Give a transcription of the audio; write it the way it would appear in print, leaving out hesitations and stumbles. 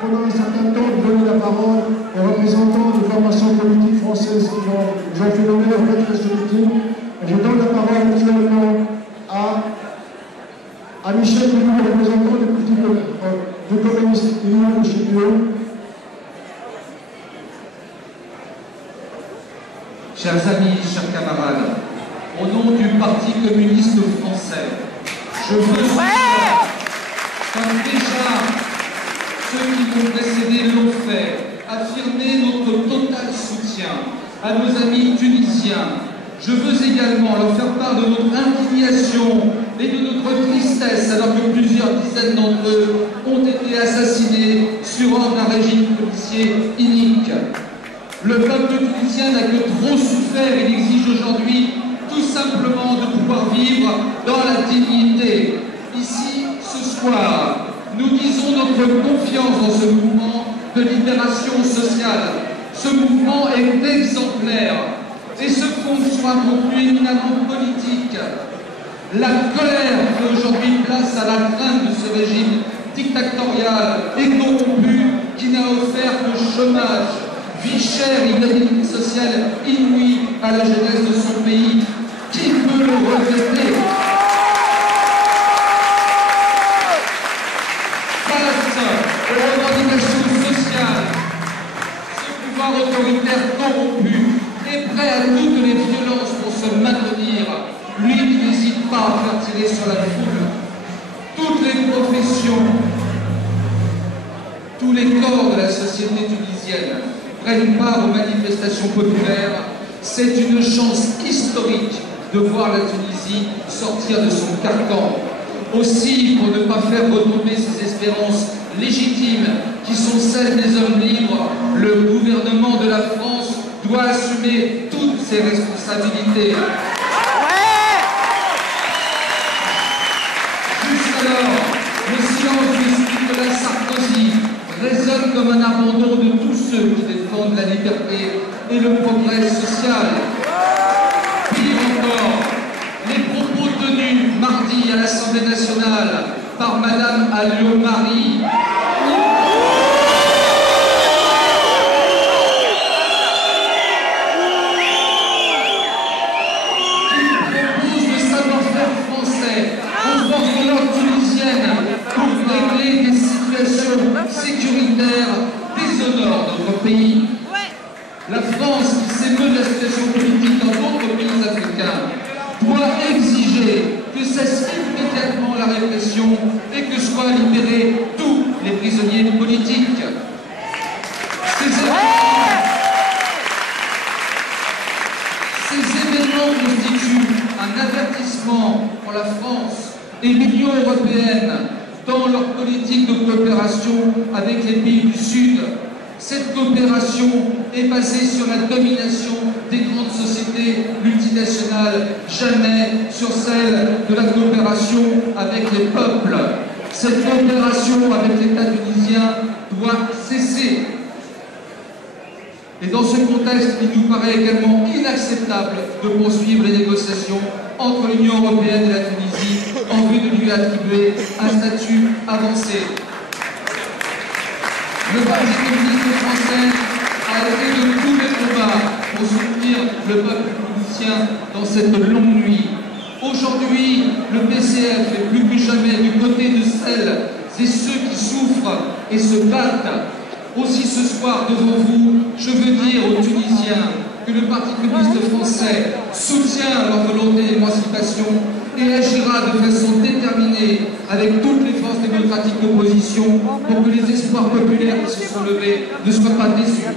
Pendant un certain temps, de donner la parole aux représentants des formations politiques françaises qui ont fait l'honneur d'être ce meeting. Je donne la parole actuellement à Michel Denis, représentant du communiste Union de Chipio. Chers amis, chers camarades, au nom du Parti communiste français, je veux comme déjà ceux qui m'ont précédé l'ont fait, affirmer notre total soutien à nos amis tunisiens. Je veux également leur faire part de notre indignation et de notre tristesse alors que plusieurs dizaines d'entre eux ont été assassinés sur ordre d'un régime policier inique. Le peuple tunisien n'a que trop souffert et il exige aujourd'hui tout simplement de pouvoir vivre dans la dignité. Ici, ce soir, nous disons notre confiance dans ce mouvement de libération sociale. Ce mouvement est exemplaire et se fonde sur un contenu éminemment politique. La colère fait aujourd'hui place à la crainte de ce régime dictatorial et corrompu qui n'a offert que chômage, vie chère et inégalité sociale inouïe à la jeunesse de son pays. Qui peut le regretter? Face aux revendications sociales, ce pouvoir autoritaire corrompu est prêt à toutes les violences pour se maintenir. Lui qui n'hésite pas à faire tirer sur la foule. Toutes les professions, tous les corps de la société tunisienne prennent part aux manifestations populaires. C'est une chance historique de voir la Tunisie sortir de son carcan. Aussi, pour ne pas faire retomber ses espérances légitimes qui sont celles des hommes libres, le gouvernement de la France doit assumer toutes ses responsabilités. Jusqu'alors, le silence du Nicolas Sarkozy résonne comme un abandon de tous ceux qui défendent la liberté et le progrès social. Pire encore, les propos tenus mardi à l'Assemblée nationale par Madame Alliot-Marie sécuritaire déshonore notre pays. La France, qui s'émeut de la situation politique dans d'autres pays africains, doit exiger que cesse immédiatement la répression et que soient libérés tous les prisonniers politiques. Ces événements constituent un avertissement pour la France et l'Union européenne dans leur politique de coopération avec les pays du Sud. Cette coopération est basée sur la domination des grandes sociétés multinationales, jamais sur celle de la coopération avec les peuples. Cette coopération avec l'État tunisien doit cesser. Et dans ce contexte, il nous paraît également inacceptable de poursuivre les négociations entre l'Union européenne et la Tunisie en vue de lui attribuer un statut avancé. Le Parti communiste français a été de tous les combats pour soutenir le peuple tunisien dans cette longue nuit. Aujourd'hui, le PCF est plus que jamais du côté de celles et ceux qui souffrent et se battent. Aussi ce soir devant vous, je veux dire aux Tunisiens que le Parti communiste français soutient leur volonté d'émancipation et agira de façon déterminée avec toutes les forces démocratiques d'opposition pour que les espoirs populaires qui se sont levés ne soient pas déçus.